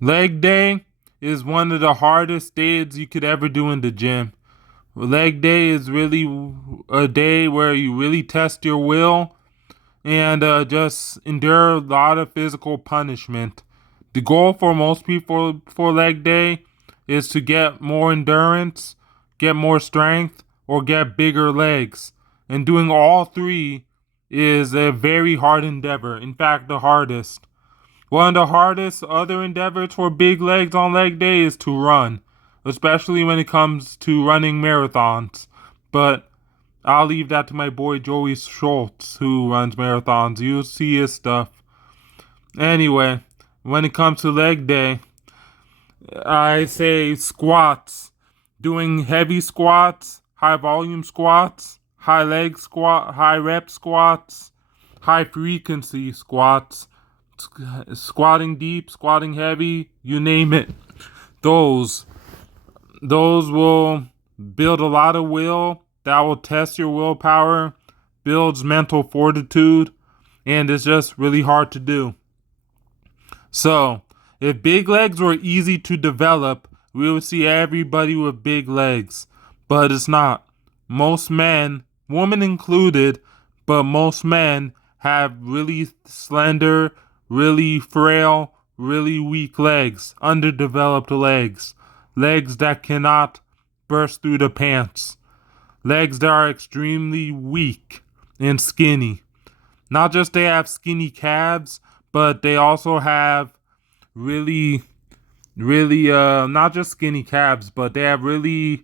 Leg day is one of the hardest days you could ever do in the gym. Leg day is really a day where you really test your will and just endure a lot of physical punishment. The goal for most people for leg day is to get more endurance, get more strength, or get bigger legs. And doing all three is a very hard endeavor. In fact, the hardest. One of the hardest other endeavors for big legs on leg day is to run, especially when it comes to running marathons. But I'll leave that to my boy Joey Schultz, who runs marathons. You'll see his stuff. Anyway, when it comes to leg day, I say squats. Doing heavy squats, high volume squats, high rep squats, high frequency squats, squatting deep, squatting heavy, you name it. Those those will build a lot of will. That will test your willpower, builds mental fortitude, and it's just really hard to do. So, if big legs were easy to develop, we would see everybody with big legs. But it's not. Most men, women included, but most men have really slender, really frail, really weak legs, underdeveloped legs, legs that cannot burst through the pants, legs that are extremely weak and skinny. Not just they have skinny calves, but they also have really, not just skinny calves, but they have really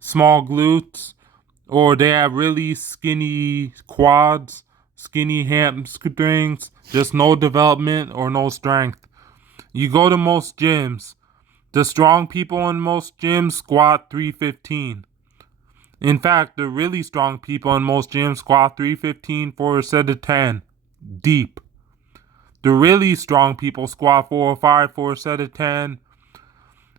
small glutes, or they have really skinny quads, skinny hamstrings, just no development or no strength. You go to most gyms, the strong people in most gyms squat 315. In fact, the really strong people in most gyms squat 315 for a set of 10, deep. The really strong people squat 405 for a set of 10,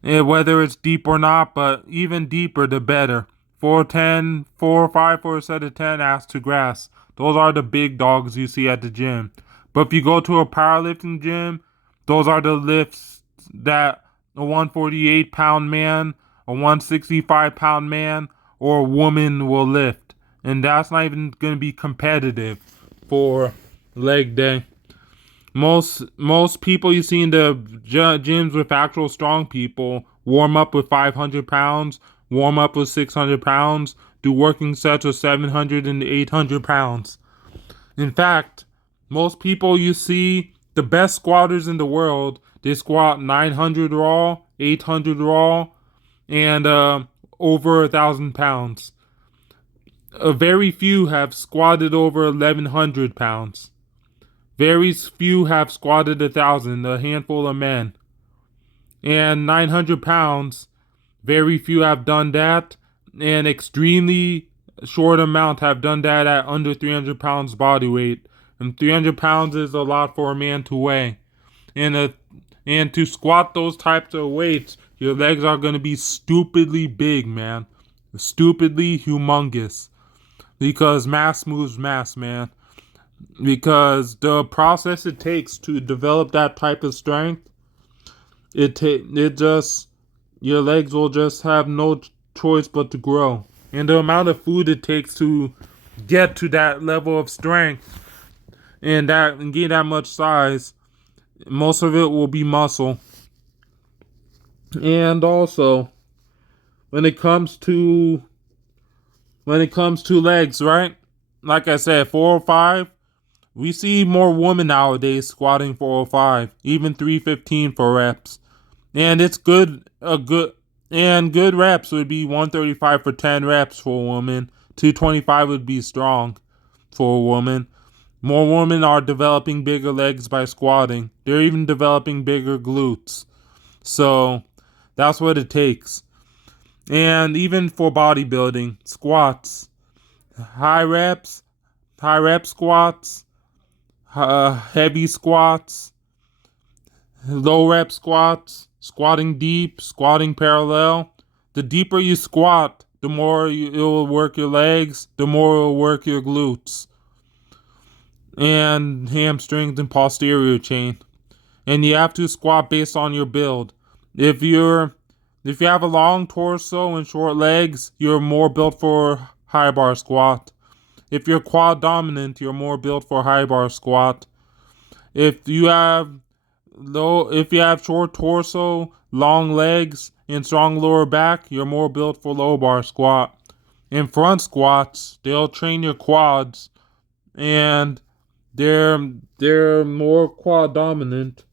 whether it's deep or not, but even deeper the better. 410, 405 for a set of 10, ass to grass. Those are the big dogs you see at the gym. But if you go to a powerlifting gym, those are the lifts that a 148-pound man, a 165-pound man, or a woman will lift. And that's not even going to be competitive for leg day. Most people you see in the gyms with actual strong people warm up with 500 pounds, warm up with 600 pounds, do working sets of 700 and 800 pounds. In fact, most people you see, the best squatters in the world, they squat 900 raw, 800 raw, and over 1,000 pounds. Very few have squatted over 1,100 pounds. Very few have squatted 1,000, a handful of men. And 900 pounds, very few have done that. And extremely short amount have done that at under 300 pounds body weight. And 300 pounds is a lot for a man to weigh. And to squat those types of weights, your legs are going to be stupidly big, man. Stupidly humongous. Because mass moves mass, man. Because the process it takes to develop that type of strength, it just your legs will just have no choice but to grow, and the amount of food it takes to get to that level of strength and gain that much size, most of it will be muscle. And also, when it comes to legs, right? Like I said, 405. We see more women nowadays squatting 405, even 315 for reps. And it's good, good reps would be 135 for 10 reps for a woman. 225 would be strong for a woman. More women are developing bigger legs by squatting. They're even developing bigger glutes. So that's what it takes. And even for bodybuilding, squats, high reps, high rep squats, heavy squats, low rep squats, squatting deep, squatting parallel. The deeper you squat, the more it will work your legs, the more it will work your glutes and hamstrings and posterior chain. and you have to squat based on your build. If you're if you have a long torso and short legs, you're more built for high bar squat. If you're quad dominant, you're more built for high bar squat. If you have short torso, long legs, and strong lower back, you're more built for low bar squat. In front squats, they'll train your quads, and they're more quad dominant.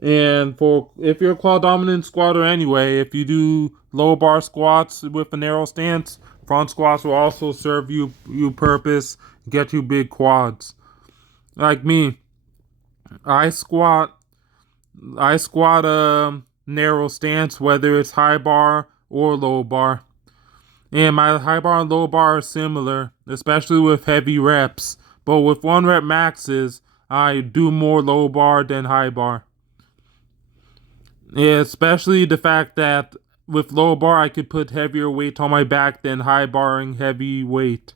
And for if you're a quad dominant squatter anyway, if you do low bar squats with a narrow stance, front squats will also serve you purpose, get you big quads. Like me, I squat a narrow stance, whether it's high bar or low bar. And my high bar and low bar are similar, especially with heavy reps. But with 1 rep maxes, I do more low bar than high bar. Yeah, especially the fact that with low bar I could put heavier weight on my back than high barring heavy weight,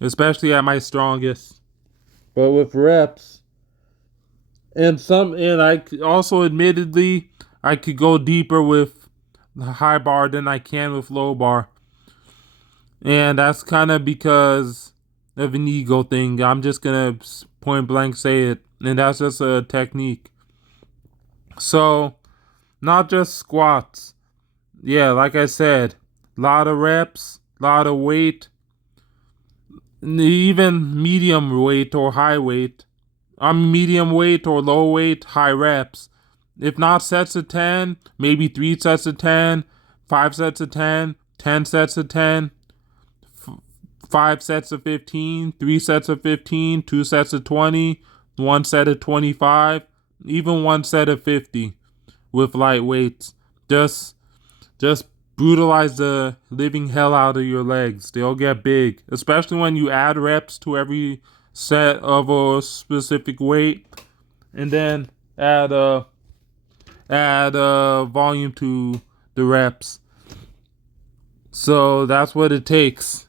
especially at my strongest. But with reps, and I also admittedly I could go deeper with high bar than I can with low bar, and that's kind of because of an ego thing. I'm just gonna point blank say it, and that's just a technique. So, not just squats. Yeah, like I said, lot of reps, lot of weight, even medium weight or high weight. I'm medium weight or low weight, high reps. If not sets of 10, maybe 3 sets of 10, 5 sets of 10, 10 sets of 10, 5 sets of 15, 3 sets of 15, 2 sets of 20, 1 set of 25, even 1 set of 50 with light weights. Just brutalize the living hell out of your legs. They'll get big, especially when you add reps to every set of a specific weight, and then add volume to the reps. So that's what it takes.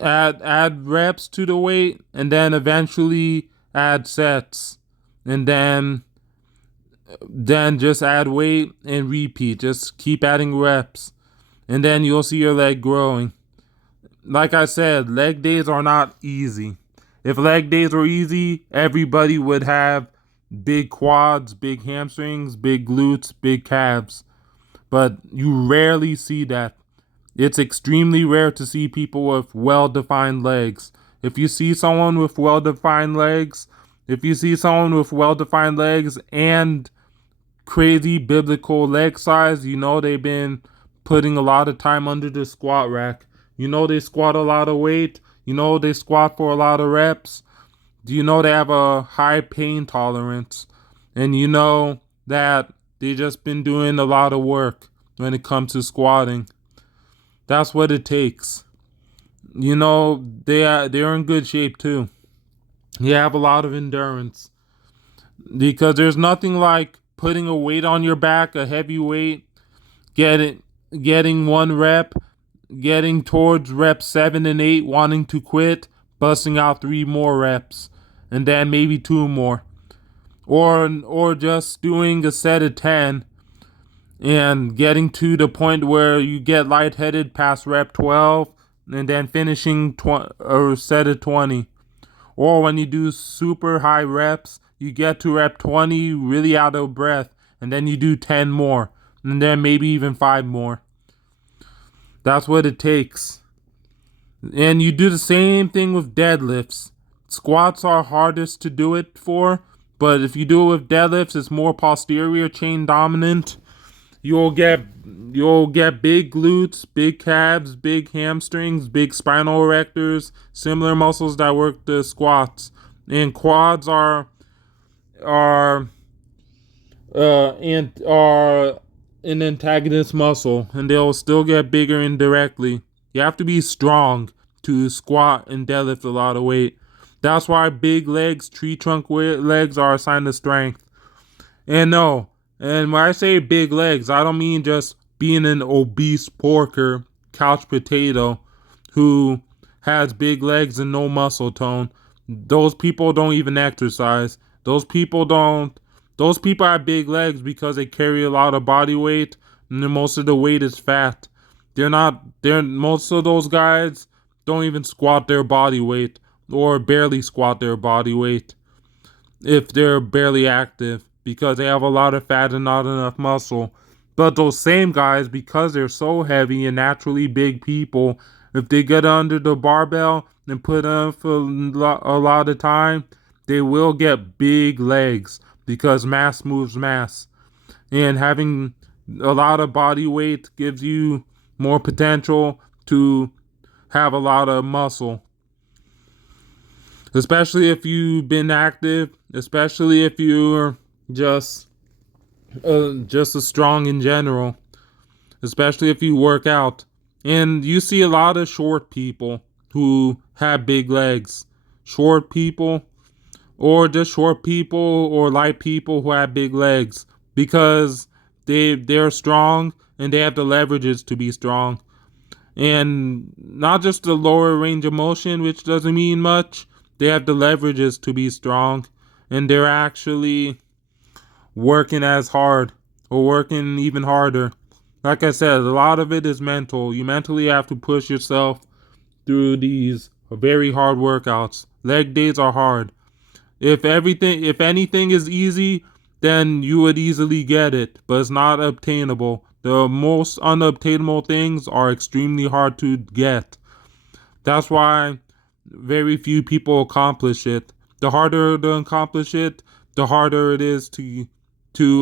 Add reps to the weight, and then eventually add sets, and then just add weight and repeat. Just keep adding reps, and then you'll see your leg growing. Like I said, leg days are not easy. If leg days were easy, everybody would have big quads, big hamstrings, big glutes, big calves. But you rarely see that. It's extremely rare to see people with well-defined legs. If you see someone with well-defined legs, and crazy biblical leg size, you know they've been putting a lot of time under the squat rack. You know they squat a lot of weight. You know they squat for a lot of reps. You know they have a high pain tolerance. And you know that they just been doing a lot of work when it comes to squatting. That's what it takes. You know, they're in good shape too. You have a lot of endurance. Because there's nothing like putting a weight on your back, a heavy weight, getting 1 rep, getting towards rep 7 and 8, wanting to quit, busting out 3 more reps, and then maybe 2 more. Or just doing a set of 10 and getting to the point where you get lightheaded past rep 12 and then finishing a set of 20. Or when you do super high reps, you get to rep 20 really out of breath, and then you do 10 more, and then maybe even 5 more. That's what it takes. And you do the same thing with deadlifts. Squats are hardest to do it for, but if you do it with deadlifts, it's more posterior chain dominant. You'll get big glutes, big calves, big hamstrings, big spinal erectors, similar muscles that work the squats. And quads are an antagonist muscle, and they'll still get bigger indirectly. You have to be strong to squat and deadlift a lot of weight. That's why big legs, tree trunk legs, are a sign of strength. And when I say big legs, I don't mean just being an obese porker, couch potato, who has big legs and no muscle tone. Those people don't even exercise. Those people don't. Those people have big legs because they carry a lot of body weight, and then most of the weight is fat. They're not. They're most of those guys don't even squat their body weight or barely squat their body weight if they're barely active because they have a lot of fat and not enough muscle. But those same guys, because they're so heavy and naturally big people, if they get under the barbell and put on for a lot of time, they will get big legs because mass moves mass. And having a lot of body weight gives you more potential to have a lot of muscle. Especially if you've been active, especially if you're just just as strong in general, especially if you work out. And you see a lot of short people who have big legs. Short people, or just short people or light people who have big legs because they're strong and they have the leverages to be strong. And not just the lower range of motion, which doesn't mean much. They have the leverages to be strong, and they're actually working as hard or working even harder. Like I said, a lot of it is mental. You mentally have to push yourself through these very hard workouts. Leg days are hard. If anything is easy, then you would easily get it, but it's not obtainable. The most unobtainable things are extremely hard to get. That's why very few people accomplish it. The harder to accomplish it, the harder it is to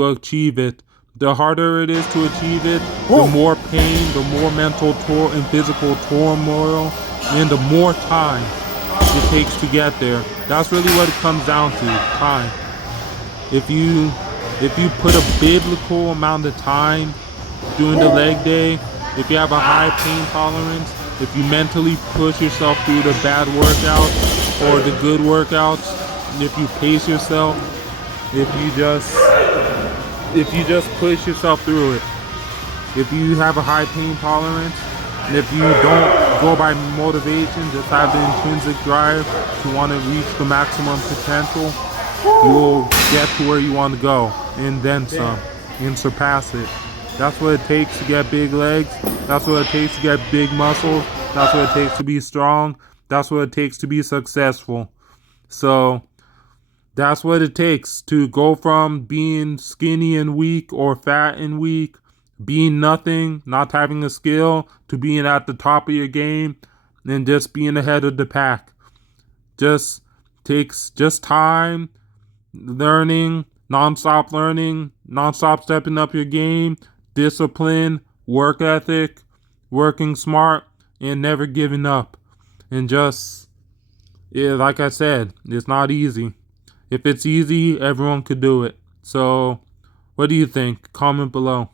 achieve it. The harder it is to achieve it, the more pain, the more mental and physical turmoil, and the more time it takes to get there. That's really what it comes down to, time. If you put a biblical amount of time doing the leg day, if you have a high pain tolerance, if you mentally push yourself through the bad workouts or the good workouts, if you pace yourself, if you just push yourself through it, if you have a high pain tolerance, and if you don't go by motivation, just have the intrinsic drive to want to reach the maximum potential, you will get to where you want to go, and then some, and surpass it. That's what it takes to get big legs. That's what it takes to get big muscles. That's what it takes to be strong. That's what it takes to be successful. So that's what it takes to go from being skinny and weak or fat and weak, being nothing, not having a skill, to being at the top of your game and just being ahead of the pack. Just takes time, learning, non-stop stepping up your game, discipline, work ethic, working smart, and never giving up. And just, yeah, like I said, it's not easy. If it's easy, everyone could do it. So, what do you think? Comment below.